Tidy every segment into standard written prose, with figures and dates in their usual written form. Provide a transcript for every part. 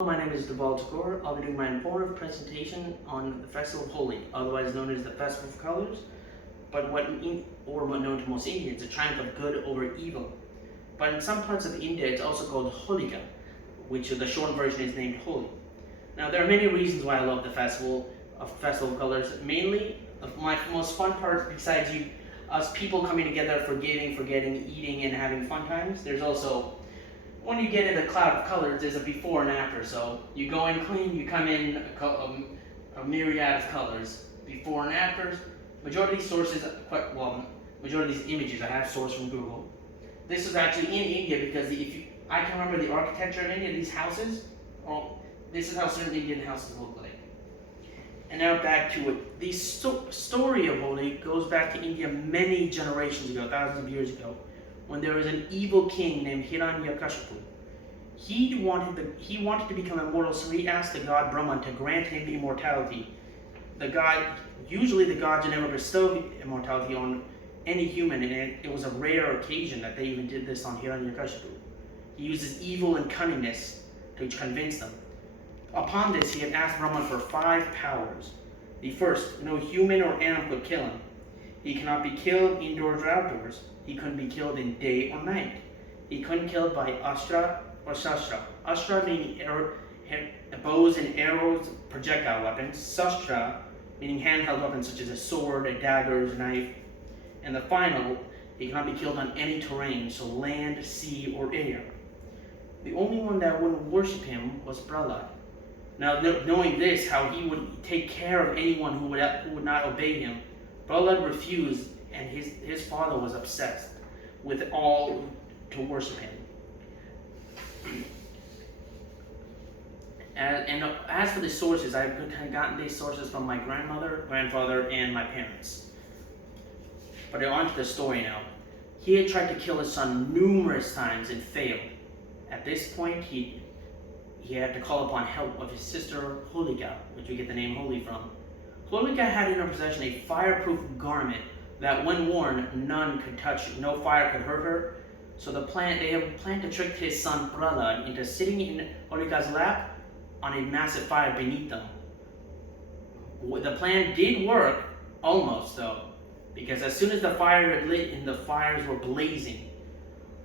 My name is Deval Tagore. I'll be doing my informative presentation on the Festival of Holi, otherwise known as the Festival of Colors, but what known to most Indians, the triumph of good over evil. But in some parts of India, it's also called Holika, which the short version is named Holi. Now, there are many reasons why I love the Festival of Colors. Mainly, my most fun part, besides us people coming together, forgiving, forgetting, eating, and having fun times, there's also when you get in a cloud of colors, there's a before and after. So you go in clean, you come in a myriad of colors. Before and afters. Majority of these sources, majority of these images I have sourced from Google. This is actually in India because I can remember the architecture of India. These houses, this is how certain Indian houses look like. And now back to it. The story of Holi goes back to India many generations ago, thousands of years ago, when there was an evil king named Hiranyakashipu. He wanted to become immortal, so he asked the god Brahman to grant him immortality. Usually the gods never bestow immortality on any human, and it was a rare occasion that they even did this on Hiranyakashipu. He uses evil and cunningness to convince them. Upon this, he had asked Brahman for 5 powers. The first, no human or animal could kill him. He cannot be killed indoors or outdoors. He couldn't be killed in day or night. He couldn't kill by astra or shastra. Astra meaning bows and arrows, projectile weapons. Shastra meaning handheld weapons such as a sword, a dagger, a knife. And the final, he cannot be killed on any terrain, so land, sea, or air. The only one that wouldn't worship him was Prahlad. Now, knowing this, how he would take care of anyone who would not obey him, Prahlad refused, and his father was obsessed with all to worship him. And as for the sources, I've gotten these sources from my grandmother, grandfather, and my parents. But on to the story now. He had tried to kill his son numerous times and failed. At this point, he had to call upon help of his sister Holika, which we get the name Holi from. Holika had in her possession a fireproof garment that when worn, none could touch, no fire could hurt her. So they have planned to trick his son Prahlad into sitting in Holika's lap on a massive fire beneath them. The plan did work, almost though, because as soon as the fire had lit and the fires were blazing,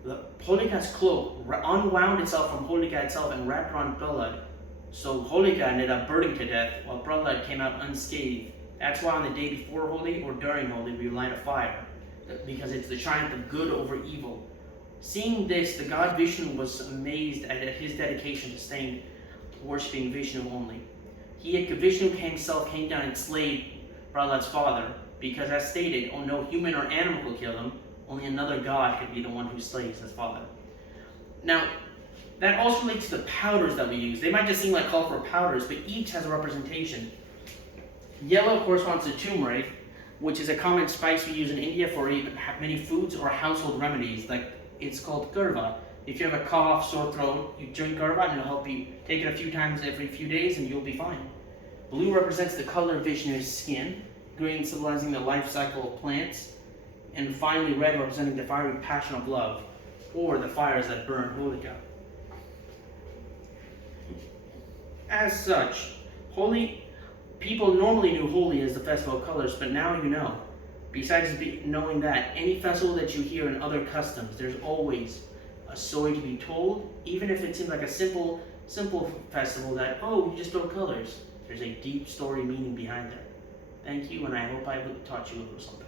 Holika's cloak unwound itself from Holika itself and wrapped around Prahlad. So Holika ended up burning to death while Prahlad came out unscathed. That's why on the day before Holi or during Holi we light a fire, because it's the triumph of good over evil. Seeing this, the god Vishnu was amazed at his dedication to staying worshipping Vishnu only. Vishnu himself came down and slayed Prahlad's father, because as stated, no human or animal could kill him, only another god could be the one who slays his father. Now, that also relates to the powders that we use. They might just seem like colorful powders, but each has a representation. Yellow corresponds to turmeric, which is a common spice we use in India for many foods or household remedies. Like it's called gurva. If you have a cough, sore throat, you drink gurva and it'll help you. Take it a few times every few days and you'll be fine. Blue represents the color of Vishnu's skin. Green symbolizing the life cycle of plants. And finally red representing the fiery passion of love, or the fires that burn Holika. As such, people normally knew Holi as the Festival of Colors, but now you know. Besides knowing that, any festival that you hear in other customs, there's always a story to be told, even if it seems like a simple festival that, you just throw colors. There's a deep story meaning behind it. Thank you, and I hope I taught you a little something.